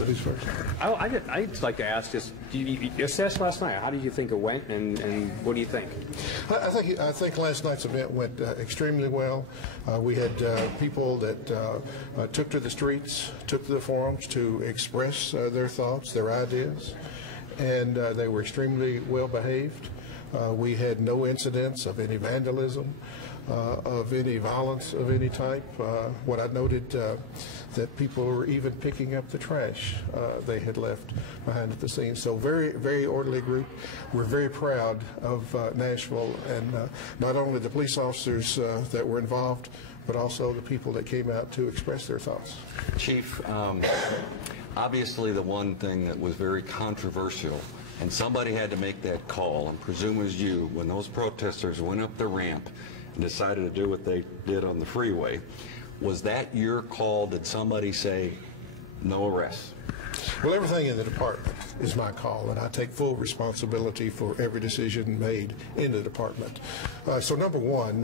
Ladies first. I'd like to ask just, you assessed last night. How did you think it went, and what do you think? I think last night's event went extremely well. We had people that took to the streets, took to the forums to express their thoughts, their ideas, and they were extremely well behaved. We had no incidents of any vandalism, of any violence of any type. What I noted that people were even picking up the trash they had left behind at the scene. So very, very orderly group. We're very proud of Nashville, and not only the police officers that were involved, but also the people that came out to express their thoughts. Chief, obviously the one thing that was very controversial, and somebody had to make that call, and presume it was you, when those protesters went up the ramp and decided to do what they did on the freeway. Was that your call? Did somebody say, no arrests? Well, everything in the department is my call, and I take full responsibility for every decision made in the department. So number one,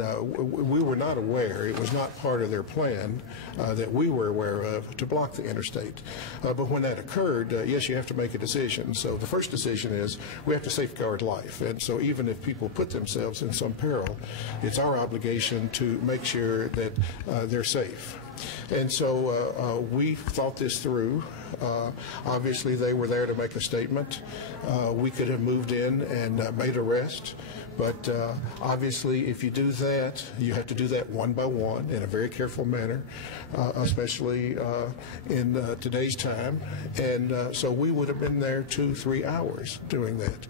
we were not aware, it was not part of their plan that we were aware of to block the interstate. But when that occurred, yes, you have to make a decision. So the first decision is we have to safeguard life. And so even if people put themselves in some peril, it's our obligation to make sure that they're safe. And so we thought this through. Obviously, they were there to make a statement. We could have moved in and made arrests. But obviously, if you do that, you have to do that one by one in a very careful manner, especially in today's time. And so we would have been there 2-3 hours doing that.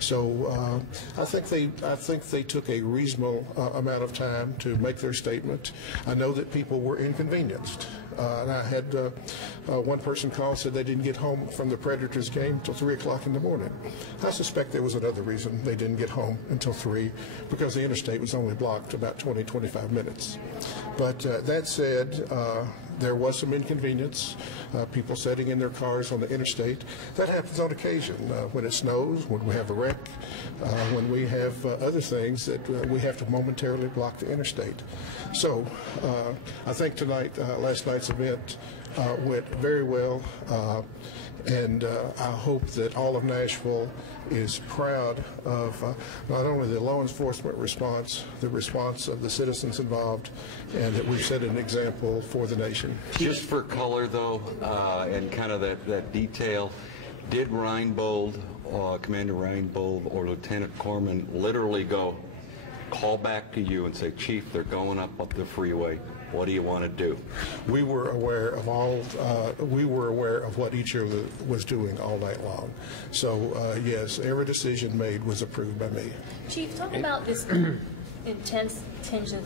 So I think they took a reasonable amount of time to make their statement. I know that people were inconvenienced. And I had one person call and said they didn't get home from the Predators game until 3 o'clock in the morning. I suspect there was another reason they didn't get home until 3, because the interstate was only blocked about 20-25 minutes. But that said, there was some inconvenience, people sitting in their cars on the interstate. That happens on occasion when it snows, when we have a wreck, when we have other things that we have to momentarily block the interstate. So I think last night's event went very well, and I hope that all of Nashville is proud of not only the law enforcement response, the response of the citizens involved, and that we've set an example for the nation. Just for color, though, and kind of that detail, did Reinbold, Commander Reinbold or Lieutenant Corman literally call back to you and say, Chief, they're going up the freeway. What do you want to do? We were aware of what each other was doing all night long. So yes, every decision made was approved by me. Chief, talk about this intense tension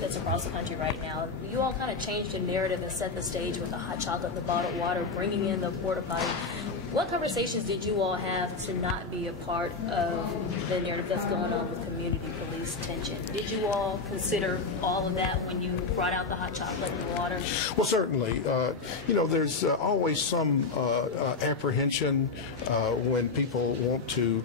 that's across the country right now. You all kind of changed the narrative and set the stage with the hot chocolate, the bottled water, bringing in the porta potty. What conversations did you all have to not be a part of the narrative that's going on with community police tension? Did you all consider all of that when you brought out the hot chocolate and the water? Well, certainly. You know, there's always some apprehension when people want to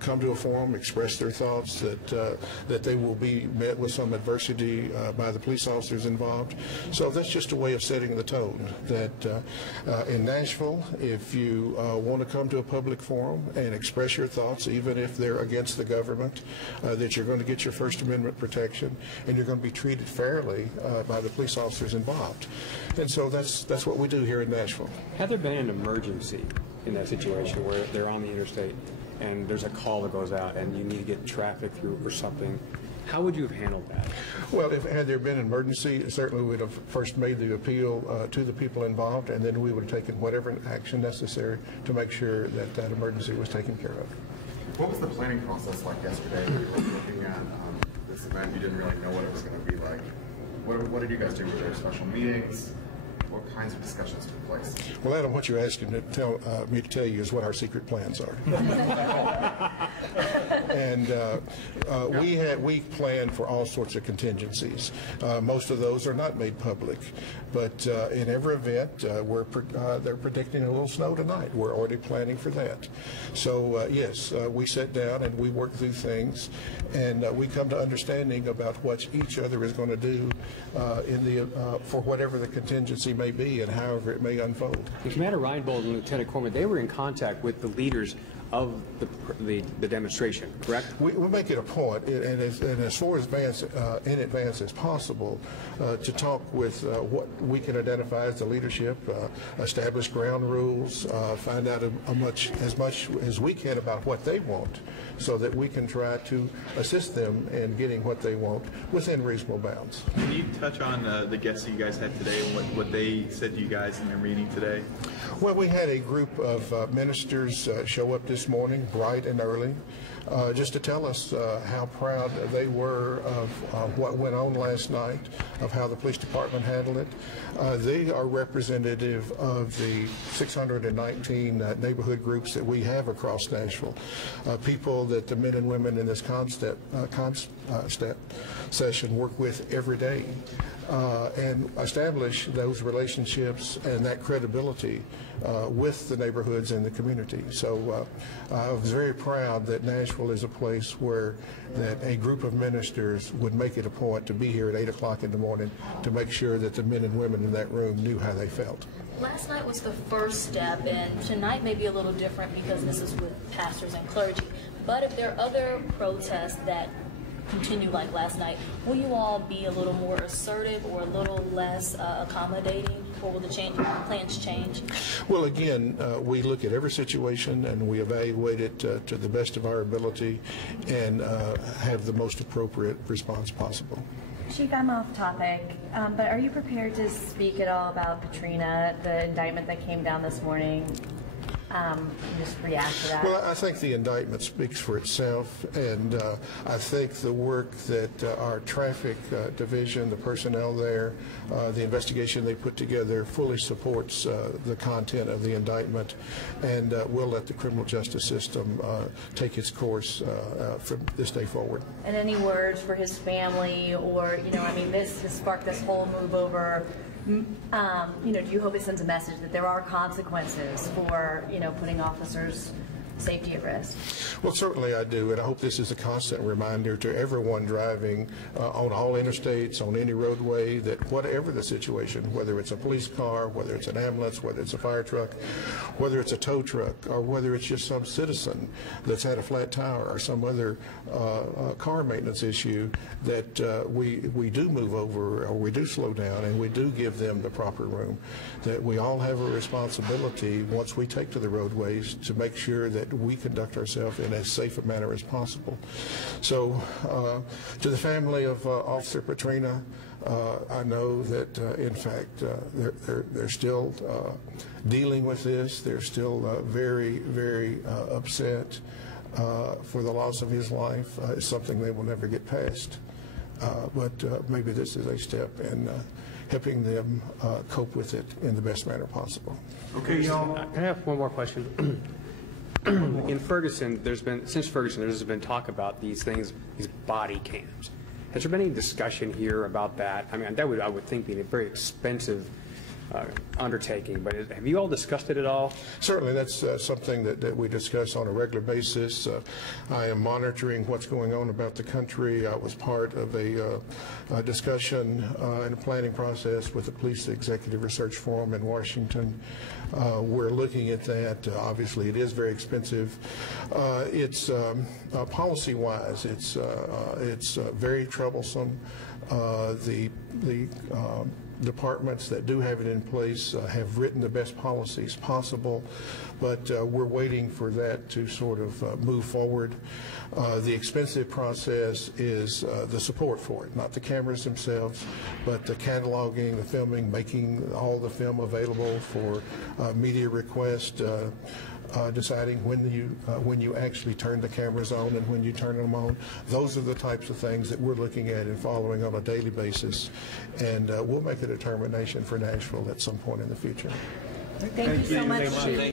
come to a forum, express their thoughts, that they will be met with some adversity by the police officers involved. So that's just a way of setting the tone that in Nashville, if you want to come to a public forum and express your thoughts, even if they're against the government, that you're going to get your First Amendment protection and you're going to be treated fairly by the police officers involved. And so that's what we do here in Nashville. Had there been an emergency in that situation where they're on the interstate and there's a call that goes out and you need to get traffic through or something, how would you have handled that? Well, had there been an emergency, certainly we would have first made the appeal to the people involved, and then we would have taken whatever action necessary to make sure that that emergency was taken care of. What was the planning process like yesterday? We were looking at this event. You didn't really know what it was going to be like. What did you guys do? Were there special meetings? What kinds of discussions took place? Well, Adam, what you're asking me to tell you is what our secret plans are. And we plan for all sorts of contingencies. Most of those are not made public, but in every event, they're predicting a little snow tonight. We're already planning for that. So yes, we sit down and we work through things, and we come to understanding about what each other is going to do for whatever the contingency may be and however it may unfold. Commander Reinbold and Lieutenant Corman, they were in contact with the leaders of the demonstration, correct? We make it a point, and as far in advance as possible, to talk with what we can identify as the leadership, establish ground rules, find out as much as we can about what they want, so that we can try to assist them in getting what they want within reasonable bounds. Can you touch on the guests that you guys had today and what they said to you guys in their meeting today? Well, we had a group of ministers show up this morning, bright and early, just to tell us how proud they were of what went on last night, of how the police department handled it. They are representative of the 619 neighborhood groups that we have across Nashville, people that the men and women in this concept session work with every day, and establish those relationships and that credibility with the neighborhoods and the community. So I was very proud that Nashville is a place where that a group of ministers would make it a point to be here at 8 o'clock in the morning to make sure that the men and women in that room knew how they felt. Last night was the first step, and tonight may be a little different because this is with pastors and clergy. But if there are other protests that continue like last night, will you all be a little more assertive or a little less accommodating, or will the plans change? Well, again, we look at every situation and we evaluate it to the best of our ability and have the most appropriate response possible. Chief, I'm off topic, but are you prepared to speak at all about Patrina, the indictment that came down this morning? Just react to that. Well, I think the indictment speaks for itself, and I think the work that our traffic division, the personnel there, the investigation they put together fully supports the content of the indictment, and we'll let the criminal justice system take its course from this day forward. And any words for his family, or, I mean, this has sparked this whole move over. Do you hope it sends a message that there are consequences for, putting officers' safety at risk? Well, certainly I do, and I hope this is a constant reminder to everyone driving on all interstates, on any roadway, that whatever the situation, whether it's a police car, whether it's an ambulance, whether it's a fire truck, whether it's a tow truck, or whether it's just some citizen that's had a flat tire or some other car maintenance issue, that we do move over, or we do slow down, and we do give them the proper room. That we all have a responsibility, once we take to the roadways, to make sure that we conduct ourselves in as safe a manner as possible. So to the family of Officer Patrina, I know that in fact they're still dealing with this. They're still very, very upset for the loss of his life. It's something they will never get past. But maybe this is a step in helping them cope with it in the best manner possible. Okay, y'all. Can I have one more question? In Ferguson, since Ferguson, there's been talk about these things, these body cams. Has there been any discussion here about that? I mean, that I would think, be a very expensive undertaking, but have you all discussed it at all? Certainly, that's something that we discuss on a regular basis. I am monitoring what's going on about the country. I was part of a discussion and a planning process with the Police Executive Research Forum in Washington. We're looking at that. Obviously, it is very expensive. It's policy-wise, it's very troublesome. The departments that do have it in place have written the best policies possible, but we're waiting for that to sort of move forward. The expensive process is the support for it, not the cameras themselves, but the cataloging, the filming, making all the film available for media request, deciding when you actually turn the cameras on and when you turn them on. Those are the types of things that we're looking at and following on a daily basis, and we'll make a determination for Nashville at some point in the future. Thank you so much.